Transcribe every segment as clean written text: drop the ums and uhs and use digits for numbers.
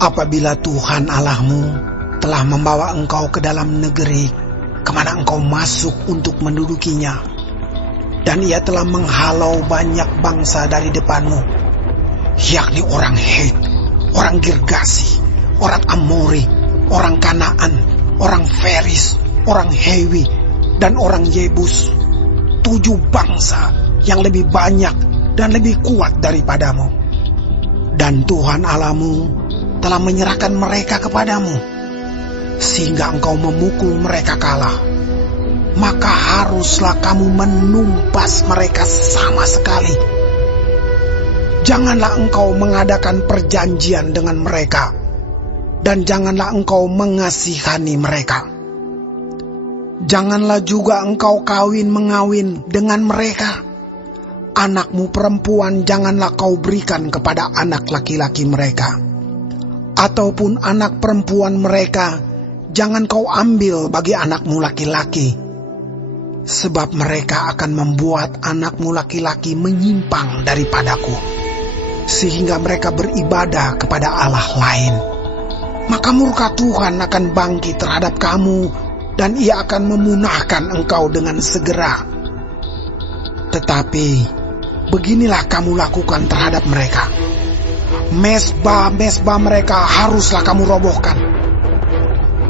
Apabila Tuhan Allahmu telah membawa engkau ke dalam negeri kemana engkau masuk untuk mendudukinya, dan ia telah menghalau banyak bangsa dari depanmu, yakni orang Het, orang Girgasi, orang Amori, orang Kanaan, orang Feris, orang Hewi, dan orang Yebus, 7 bangsa yang lebih banyak dan lebih kuat daripadamu. Dan Tuhan Allahmu telah menyerahkan mereka kepadamu, sehingga engkau memukul mereka kalah. Maka haruslah kamu menumpas mereka sama sekali. Janganlah engkau mengadakan perjanjian dengan mereka, dan janganlah engkau mengasihani mereka. Janganlah juga engkau kawin-mengawin dengan mereka. Anakmu perempuan janganlah kau berikan kepada anak laki-laki mereka, ataupun anak perempuan mereka jangan kau ambil bagi anakmu laki-laki, sebab mereka akan membuat anakmu laki-laki menyimpang daripadaku, sehingga mereka beribadah kepada Allah lain. Maka murka Tuhan akan bangkit terhadap kamu, dan ia akan memunahkan engkau dengan segera. Tetapi beginilah kamu lakukan terhadap mereka. Mesbah-mesbah mereka haruslah kamu robohkan.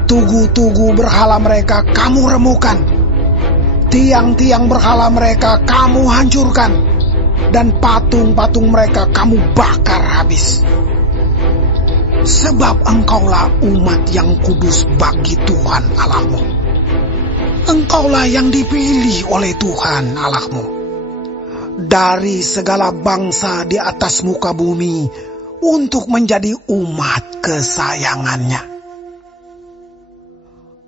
Tugu-tugu berhala mereka kamu remukan. Tiang-tiang berhala mereka kamu hancurkan. Dan patung-patung mereka kamu bakar habis. Sebab engkaulah umat yang kudus bagi Tuhan Allahmu. Engkaulah yang dipilih oleh Tuhan Allahmu dari segala bangsa di atas muka bumi untuk menjadi umat kesayangannya.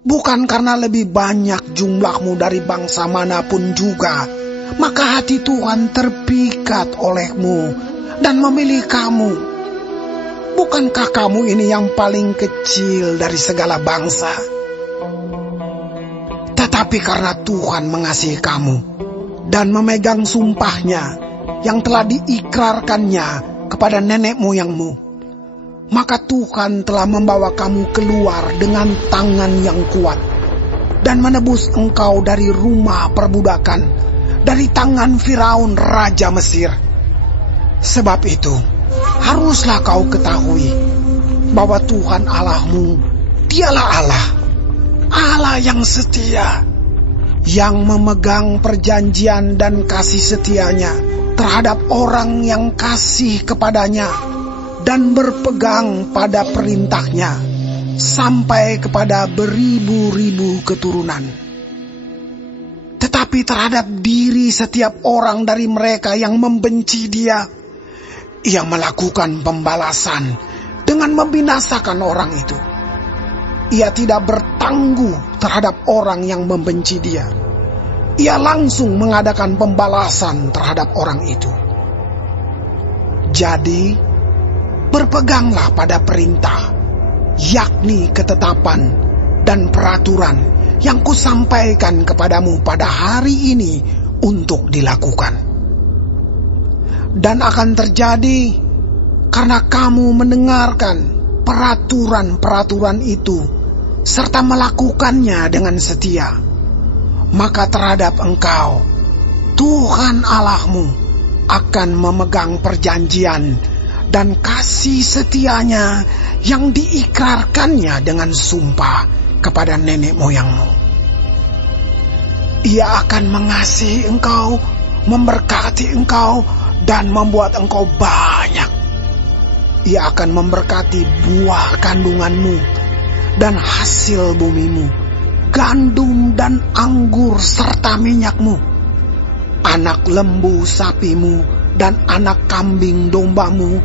Bukan karena lebih banyak jumlahmu dari bangsa manapun juga, maka hati Tuhan terpikat olehmu dan memilih kamu. Bukankah kamu ini yang paling kecil dari segala bangsa? Tetapi karena Tuhan mengasihi kamu dan memegang sumpahnya yang telah diikrarkannya kepada nenek moyangmu, maka Tuhan telah membawa kamu keluar dengan tangan yang kuat dan menebus engkau dari rumah perbudakan, dari tangan Firaun raja Mesir. Sebab itu haruslah kau ketahui bahwa Tuhan Allahmu, dialah Allah, Allah yang setia, yang memegang perjanjian dan kasih setianya terhadap orang yang kasih kepadanya dan berpegang pada perintahnya sampai kepada beribu-ribu keturunan. Tetapi terhadap diri setiap orang dari mereka yang membenci Dia, Ia melakukan pembalasan dengan membinasakan orang itu. Ia tidak bertangguh terhadap orang yang membenci Dia. Ia langsung mengadakan pembalasan terhadap orang itu. Jadi, berpeganglah pada perintah, yakni ketetapan dan peraturan yang kusampaikan kepadamu pada hari ini untuk dilakukan. Dan akan terjadi karena kamu mendengarkan peraturan-peraturan itu serta melakukannya dengan setia, maka terhadap engkau Tuhan Allahmu akan memegang perjanjian dan kasih setianya yang diikrarkannya dengan sumpah kepada nenek moyangmu. Ia akan mengasihi engkau, memberkati engkau, dan membuat engkau banyak. Ia akan memberkati buah kandunganmu dan hasil bumimu, gandum dan anggur serta minyakmu, anak lembu sapimu dan anak kambing dombamu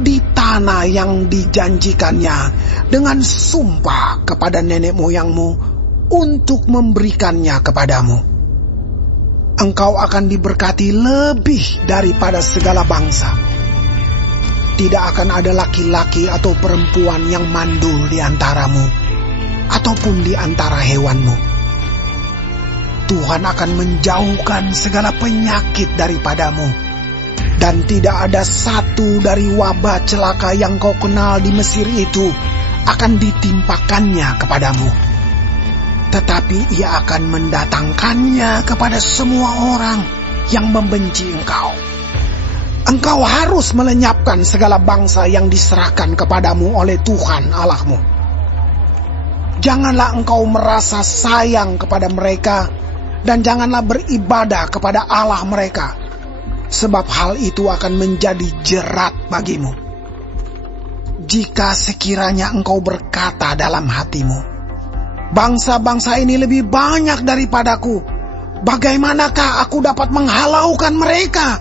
di tanah yang dijanjikannya dengan sumpah kepada nenek moyangmu untuk memberikannya kepadamu. Engkau akan diberkati lebih daripada segala bangsa. Tidak akan ada laki-laki atau perempuan yang mandul di antaramu, ataupun di antara hewanmu. Tuhan akan menjauhkan segala penyakit daripadamu, Dan tidak ada satu dari wabah celaka yang kau kenal di Mesir itu akan ditimpakannya kepadamu. Tetapi ia akan mendatangkannya kepada semua orang yang membenci engkau. Engkau harus melenyapkan segala bangsa yang diserahkan kepadamu oleh Tuhan Allahmu. Janganlah engkau merasa sayang kepada mereka, dan janganlah beribadah kepada Allah mereka, sebab hal itu akan menjadi jerat bagimu. Jika sekiranya engkau berkata dalam hatimu, bangsa-bangsa ini lebih banyak daripadaku, bagaimanakah aku dapat menghalaukan mereka?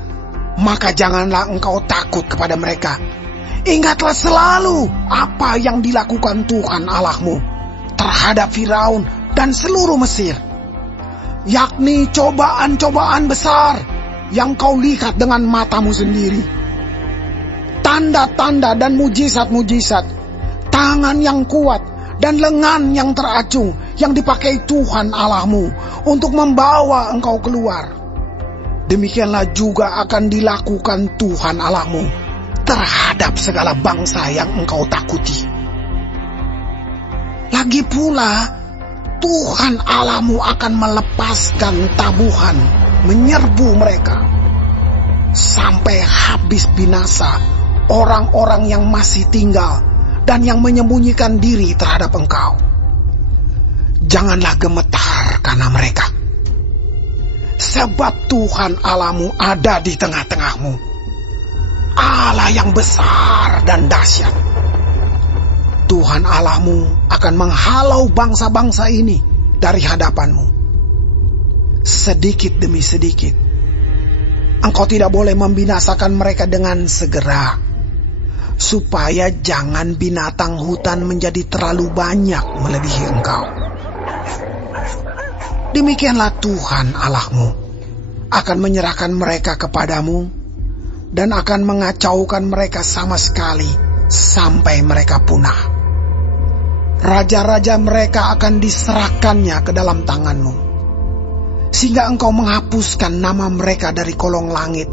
Maka janganlah engkau takut kepada mereka. Ingatlah selalu apa yang dilakukan Tuhan Allahmu terhadap Firaun dan seluruh Mesir, yakni cobaan-cobaan besar yang kau lihat dengan matamu sendiri. Tanda-tanda dan mujizat-mujizat, tangan yang kuat dan lengan yang teracung yang dipakai Tuhan Allahmu untuk membawa engkau keluar. Demikianlah juga akan dilakukan Tuhan Allahmu terhadap segala bangsa yang engkau takuti. Lagi pula, Tuhan Allahmu akan melepaskan tabuhan menyerbu mereka sampai habis binasa orang-orang yang masih tinggal dan yang menyembunyikan diri terhadap engkau. Janganlah gemetar karena mereka, sebab Tuhan Allahmu ada di tengah-tengahmu, Allah yang besar dan dahsyat. Tuhan Allahmu akan menghalau bangsa-bangsa ini dari hadapanmu. Sedikit demi sedikit, engkau tidak boleh membinasakan mereka dengan segera, supaya jangan binatang hutan menjadi terlalu banyak melebihi engkau. Demikianlah Tuhan Allahmu akan menyerahkan mereka kepadamu dan akan mengacaukan mereka sama sekali sampai mereka punah. Raja-raja mereka akan diserahkannya ke dalam tanganmu, sehingga engkau menghapuskan nama mereka dari kolong langit.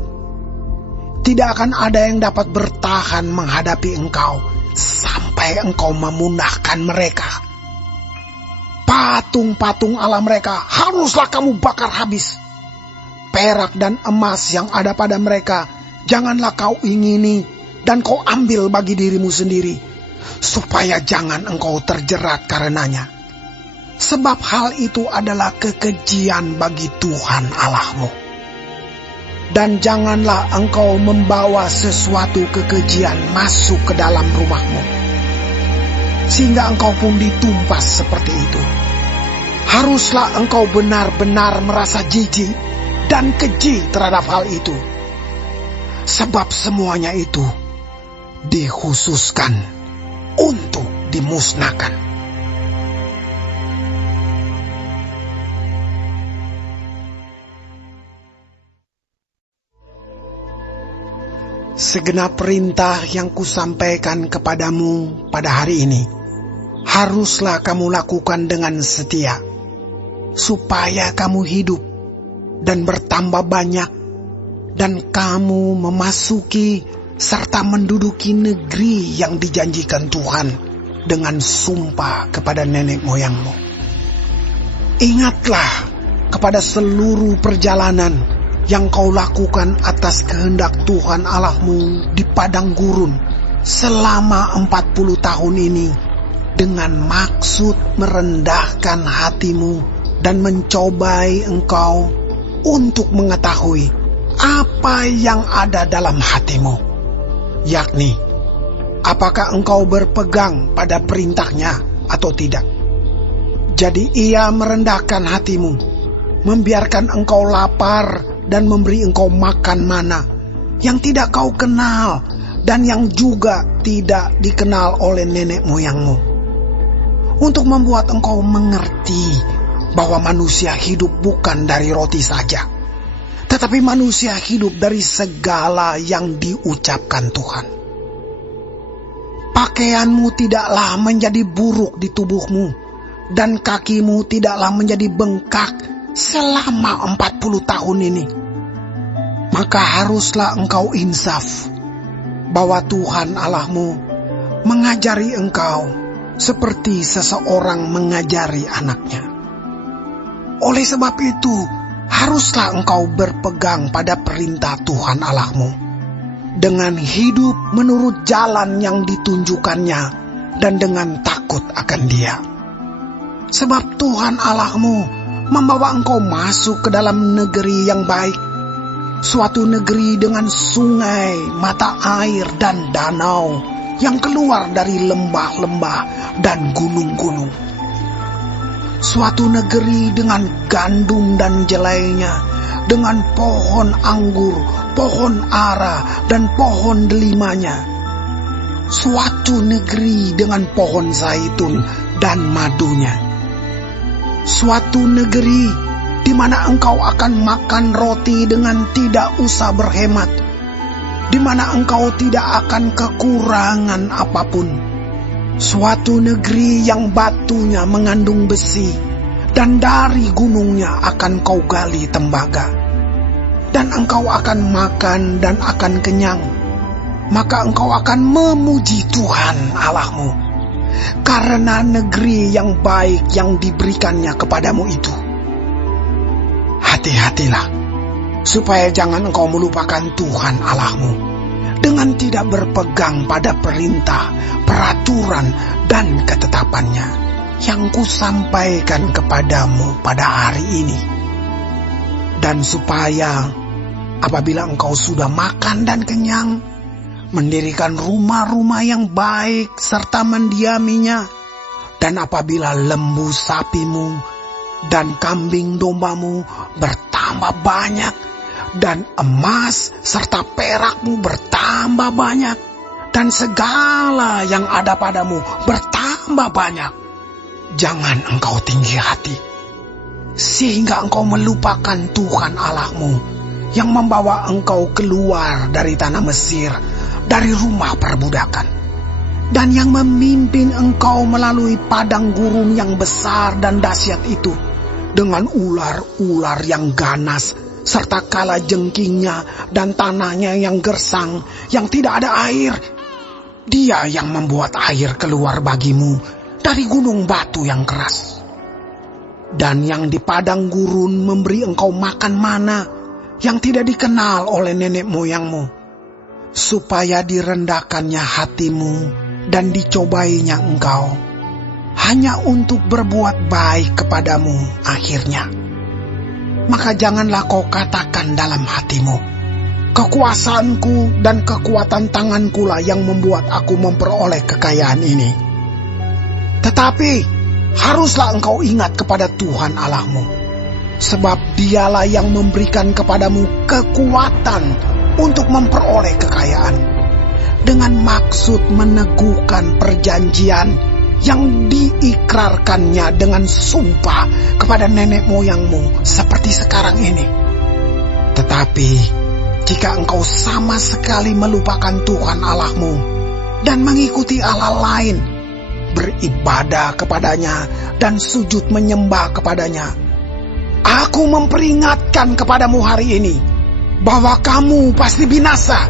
Tidak akan ada yang dapat bertahan menghadapi engkau sampai engkau memunahkan mereka. Patung-patung Allah mereka haruslah kamu bakar habis. Perak dan emas yang ada pada mereka janganlah kau ingini dan kau ambil bagi dirimu sendiri, supaya jangan engkau terjerat karenanya. Sebab hal itu adalah kekejian bagi Tuhan Allahmu. Dan janganlah engkau membawa sesuatu kekejian masuk ke dalam rumahmu, sehingga engkau pun ditumpas seperti itu. Haruslah engkau benar-benar merasa jijik dan keji terhadap hal itu, sebab semuanya itu dikhususkan untuk dimusnahkan. Segenap perintah yang kusampaikan kepadamu pada hari ini haruslah kamu lakukan dengan setia, supaya kamu hidup dan bertambah banyak, dan kamu memasuki serta menduduki negeri yang dijanjikan Tuhan dengan sumpah kepada nenek moyangmu. Ingatlah kepada seluruh perjalanan yang kau lakukan atas kehendak Tuhan Allahmu di padang gurun selama 40 tahun ini, dengan maksud merendahkan hatimu dan mencobai engkau untuk mengetahui apa yang ada dalam hatimu, yakni apakah engkau berpegang pada perintahnya atau tidak. Jadi ia merendahkan hatimu, membiarkan engkau lapar dan memberi engkau makan mana yang tidak kau kenal dan yang juga tidak dikenal oleh nenek moyangmu, untuk membuat engkau mengerti bahwa manusia hidup bukan dari roti saja, tetapi manusia hidup dari segala yang diucapkan Tuhan. Pakaianmu tidaklah menjadi buruk di tubuhmu, dan kakimu tidaklah menjadi bengkak selama 40 tahun ini. maka haruslah engkau insaf bahwa Tuhan Allahmu mengajari engkau seperti seseorang mengajari anaknya. Oleh sebab itu, haruslah engkau berpegang pada perintah Tuhan Allahmu dengan hidup menurut jalan yang ditunjukkannya dan dengan takut akan Dia. Sebab Tuhan Allahmu membawa engkau masuk ke dalam negeri yang baik, suatu negeri dengan sungai, mata air, dan danau yang keluar dari lembah-lembah dan gunung-gunung. Suatu negeri dengan gandum dan jelainya, dengan pohon anggur, pohon ara, dan pohon delimanya. Suatu negeri dengan pohon zaitun dan madunya. Suatu negeri di mana engkau akan makan roti dengan tidak usah berhemat, di mana engkau tidak akan kekurangan apapun. Suatu negeri yang batunya mengandung besi, dan dari gunungnya akan kau gali tembaga. Dan engkau akan makan dan akan kenyang. Maka engkau akan memuji Tuhan Allahmu, karena negeri yang baik yang diberikannya kepadamu itu. Hati-hatilah, supaya jangan engkau melupakan Tuhan Allahmu dengan tidak berpegang pada perintah, peraturan, dan ketetapannya yang kusampaikan kepadamu pada hari ini. Dan supaya apabila engkau sudah makan dan kenyang, mendirikan rumah-rumah yang baik serta mendiaminya, dan apabila lembu sapimu dan kambing dombamu bertambah banyak, dan emas serta perakmu bertambah banyak, dan segala yang ada padamu bertambah banyak, jangan engkau tinggi hati, sehingga engkau melupakan Tuhan Allahmu yang membawa engkau keluar dari tanah Mesir, dari rumah perbudakan, dan yang memimpin engkau melalui padang gurun yang besar dan dahsyat itu, dengan ular-ular yang ganas, serta kala jengkingnya dan tanahnya yang gersang, yang tidak ada air. Dia yang membuat air keluar bagimu dari gunung batu yang keras. Dan yang di padang gurun memberi engkau makan mana yang tidak dikenal oleh nenek moyangmu, supaya direndahkannya hatimu dan dicobainya engkau, hanya untuk berbuat baik kepadamu akhirnya. Maka janganlah kau katakan dalam hatimu, kekuasaanku dan kekuatan tanganku lah yang membuat aku memperoleh kekayaan ini. Tetapi haruslah engkau ingat kepada Tuhan Allahmu, sebab Dialah yang memberikan kepadamu kekuatan untuk memperoleh kekayaan, dengan maksud meneguhkan perjanjian yang diikrarkannya dengan sumpah kepada nenek moyangmu seperti sekarang ini. Tetapi jika engkau sama sekali melupakan Tuhan Allahmu dan mengikuti Allah lain, beribadah kepadanya dan sujud menyembah kepadanya, aku memperingatkan kepadamu hari ini bahwa kamu pasti binasa,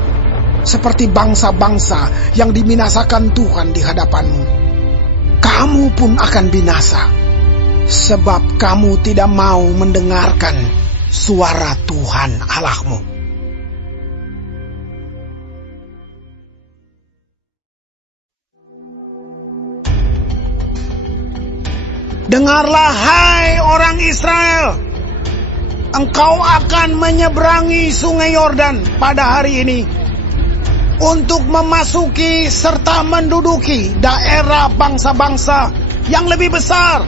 seperti bangsa-bangsa yang dibinasakan Tuhan di hadapanmu. Kamu pun akan binasa, sebab kamu tidak mau mendengarkan suara Tuhan Allahmu. Dengarlah, hai orang Israel, engkau akan menyeberangi sungai Yordan pada hari ini untuk memasuki serta menduduki daerah bangsa-bangsa yang lebih besar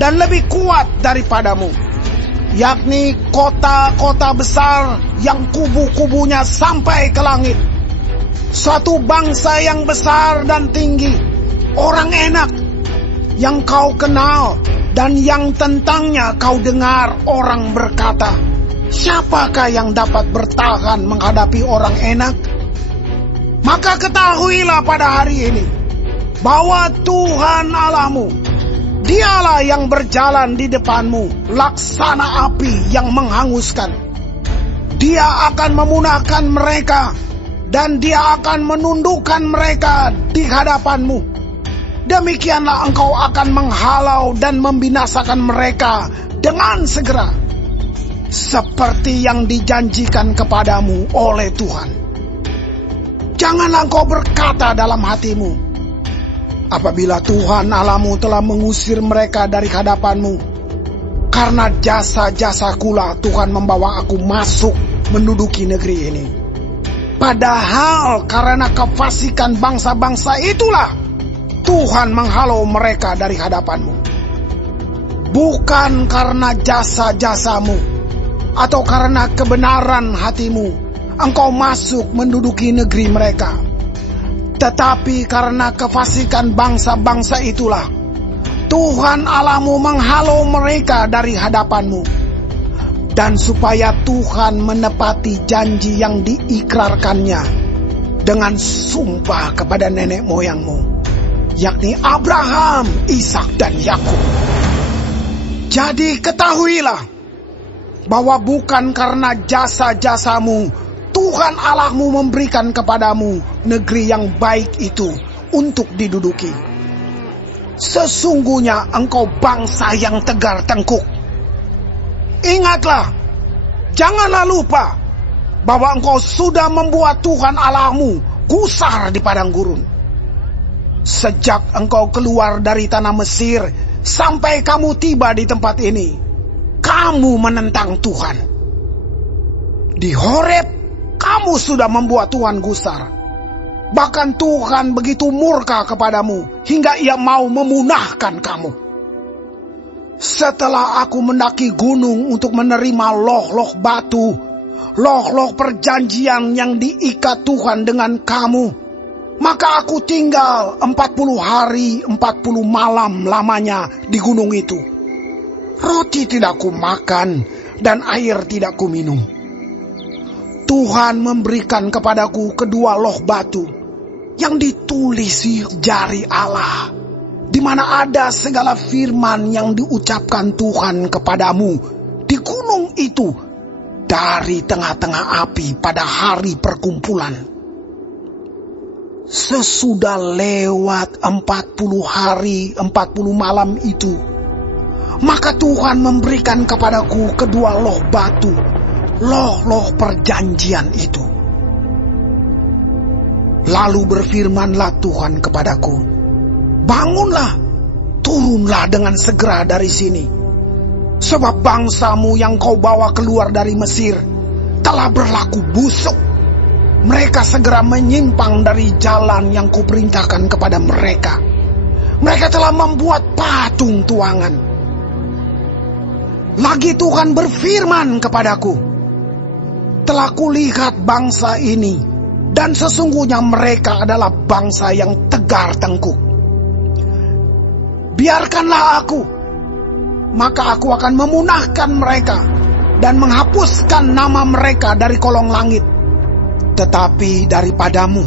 dan lebih kuat daripadamu, yakni kota-kota besar yang kubu-kubunya sampai ke langit. Suatu bangsa yang besar dan tinggi, orang enak yang kau kenal dan yang tentangnya kau dengar orang berkata, siapakah yang dapat bertahan menghadapi orang enak? Maka ketahuilah pada hari ini bahwa Tuhan Allahmu, Dialah yang berjalan di depanmu laksana api yang menghanguskan. Dia akan memunahkan mereka, dan dia akan menundukkan mereka di hadapanmu. Demikianlah engkau akan menghalau dan membinasakan mereka dengan segera, seperti yang dijanjikan kepadamu oleh Tuhan. Janganlah engkau berkata dalam hatimu, apabila Tuhan Allahmu telah mengusir mereka dari hadapanmu, karena jasa-jasakulah Tuhan membawa aku masuk menduduki negeri ini. Padahal karena kefasikan bangsa-bangsa itulah Tuhan menghalau mereka dari hadapanmu. Bukan karena jasa-jasamu atau karena kebenaran hatimu engkau masuk menduduki negeri mereka, tetapi karena kefasikan bangsa-bangsa itulah Tuhan Allahmu menghalau mereka dari hadapanmu. Dan supaya Tuhan menepati janji yang diikrarkannya dengan sumpah kepada nenek moyangmu, yakni Abraham, Ishak, dan Yakub. Jadi ketahuilah bahwa bukan karena jasa-jasamu Tuhan Allahmu memberikan kepadamu negeri yang baik itu untuk diduduki. Sesungguhnya engkau bangsa yang tegar tengkuk. Ingatlah, janganlah lupa bahwa engkau sudah membuat Tuhan Allahmu gusar di padang gurun. Sejak engkau keluar dari tanah Mesir sampai kamu tiba di tempat ini, kamu menentang Tuhan. Di Horeb, kamu sudah membuat Tuhan gusar. Bahkan Tuhan begitu murka kepadamu hingga ia mau memunahkan kamu. Setelah aku mendaki gunung untuk menerima loh-loh batu, loh-loh perjanjian yang diikat Tuhan dengan kamu, maka aku tinggal 40 hari 40 malam lamanya di gunung itu. Roti tidak kumakan dan air tidak kuminum. Tuhan memberikan kepadaku kedua loh batu yang ditulisi jari Allah, di mana ada segala firman yang diucapkan Tuhan kepadamu di gunung itu dari tengah-tengah api pada hari perkumpulan. Sesudah lewat 40 hari 40 malam itu, maka Tuhan memberikan kepadaku kedua loh batu, loh-loh perjanjian itu. Lalu berfirmanlah Tuhan kepadaku, bangunlah, turunlah dengan segera dari sini, sebab bangsamu yang kau bawa keluar dari Mesir telah berlaku busuk. Mereka segera menyimpang dari jalan yang kuperintahkan kepada mereka. Mereka telah membuat patung tuangan. Lagi Tuhan berfirman kepadaku, telah kulihat bangsa ini, dan sesungguhnya mereka adalah bangsa yang tegar tengkuk. Biarkanlah aku, maka aku akan memunahkan mereka dan menghapuskan nama mereka dari kolong langit. Tetapi daripadamu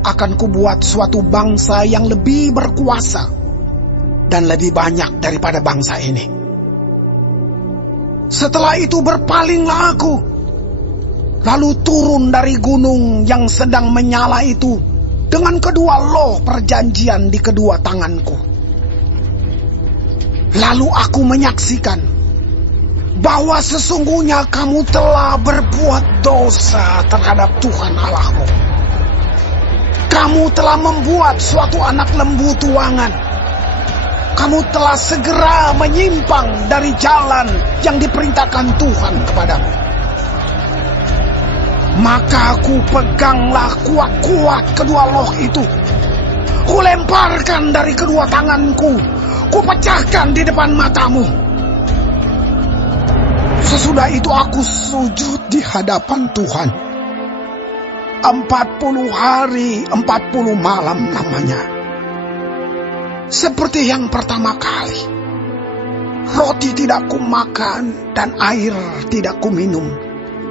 akan kubuat suatu bangsa yang lebih berkuasa dan lebih banyak daripada bangsa ini. Setelah itu berpalinglah aku, lalu turun dari gunung yang sedang menyala itu dengan kedua loh perjanjian di kedua tanganku. Lalu aku menyaksikan bahwa sesungguhnya kamu telah berbuat dosa terhadap Tuhan Allahmu. Kamu telah membuat suatu anak lembu tuangan. Kamu telah segera menyimpang dari jalan yang diperintahkan Tuhan kepadamu. Maka aku peganglah kuat-kuat kedua loh itu. Kulemparkan dari kedua tanganku. Kupecahkan di depan matamu. Sesudah itu aku sujud di hadapan Tuhan. 40 hari 40 malam lamanya. Seperti yang pertama kali. Roti tidak kumakan dan air tidak kuminum,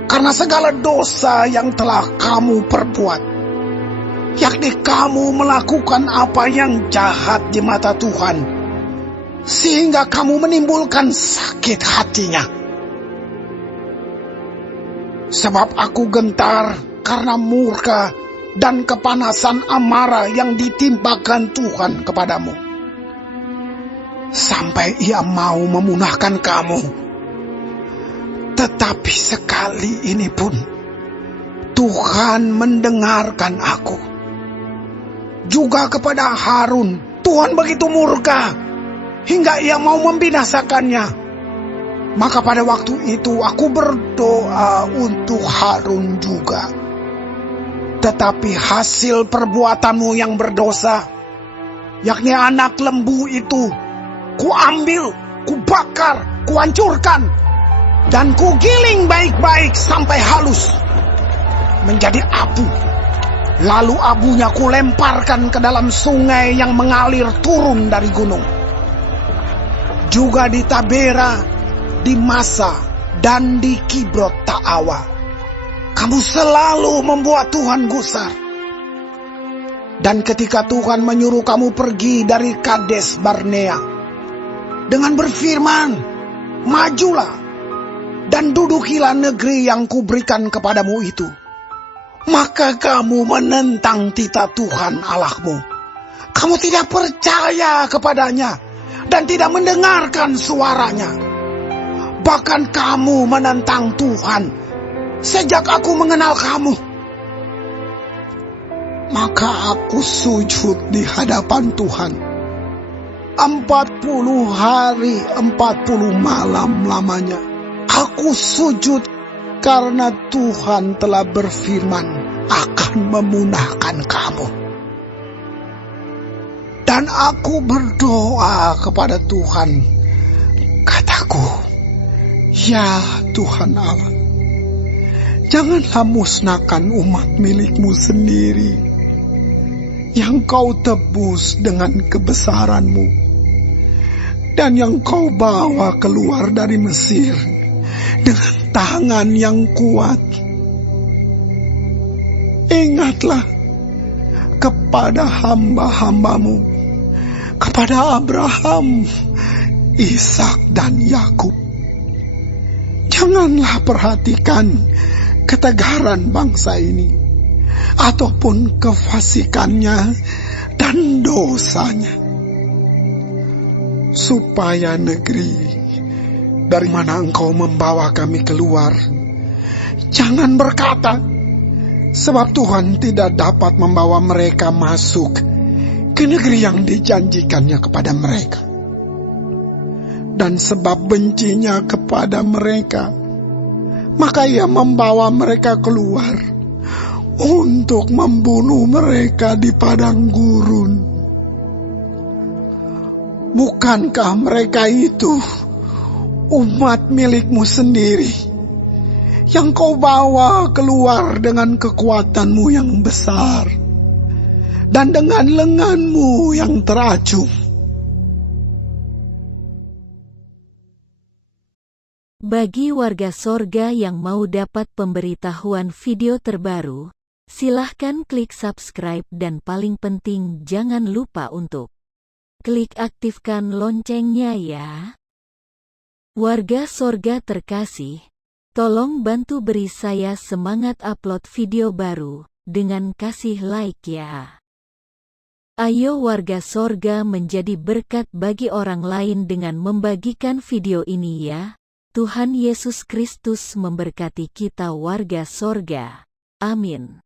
karena segala dosa yang telah kamu perbuat, yakni kamu melakukan apa yang jahat di mata Tuhan, sehingga kamu menimbulkan sakit hatinya. Sebab aku gentar karena murka dan kepanasan amarah yang ditimpakan Tuhan kepadamu, sampai Ia mau memunahkan kamu. Tetapi sekali ini pun Tuhan mendengarkan aku. Juga kepada Harun Tuhan begitu murka hingga Ia mau membinasakannya. Maka pada waktu itu aku berdoa untuk Harun juga. Tetapi hasil perbuatanmu yang berdosa, yakni anak lembu itu, kuambil, kubakar, kuhancurkan, dan kugiling baik-baik sampai halus menjadi abu. Lalu abunya kulemparkan ke dalam sungai yang mengalir turun dari gunung. Juga di Tabera, di Masa, dan di Kibrot Ta'awa, kamu selalu membuat Tuhan gusar. Dan ketika Tuhan menyuruh kamu pergi dari Kades Barnea dengan berfirman, majulah dan dudukilah negeri yang kuberikan kepadamu itu, maka kamu menentang titah Tuhan Allahmu. Kamu tidak percaya kepadanya dan tidak mendengarkan suaranya. Bahkan kamu menentang Tuhan sejak aku mengenal kamu. Maka aku sujud di hadapan Tuhan 40 hari 40 malam lamanya. Aku sujud karena Tuhan telah berfirman akan memunahkan kamu. Dan aku berdoa kepada Tuhan. Kataku, ya Tuhan Allah, janganlah musnahkan umat milik-Mu sendiri yang Kau tebus dengan kebesaran-Mu dan yang Kau bawa keluar dari Mesir dengan tangan yang kuat. Ingatlah kepada hamba-hamba-Mu, kepada Abraham, Ishak dan Yakub. Janganlah perhatikan ketegaran bangsa ini, ataupun kefasikannya dan dosanya. Supaya negeri dari mana Engkau membawa kami keluar, jangan berkata, sebab Tuhan tidak dapat membawa mereka masuk ke negeri yang dijanjikannya kepada mereka. Dan sebab bencinya kepada mereka, maka Ia membawa mereka keluar untuk membunuh mereka di padang gurun. Bukankah mereka itu umat milik-Mu sendiri yang Kau bawa keluar dengan kekuatan-Mu yang besar dan dengan lengan-Mu yang teracung? Bagi warga sorga yang mau dapat pemberitahuan video terbaru, silahkan klik subscribe dan paling penting jangan lupa untuk klik aktifkan loncengnya ya. Warga sorga terkasih, tolong bantu beri saya semangat upload video baru dengan kasih like ya. Ayo warga sorga menjadi berkat bagi orang lain dengan membagikan video ini ya. Tuhan Yesus Kristus memberkati kita warga sorga. Amin.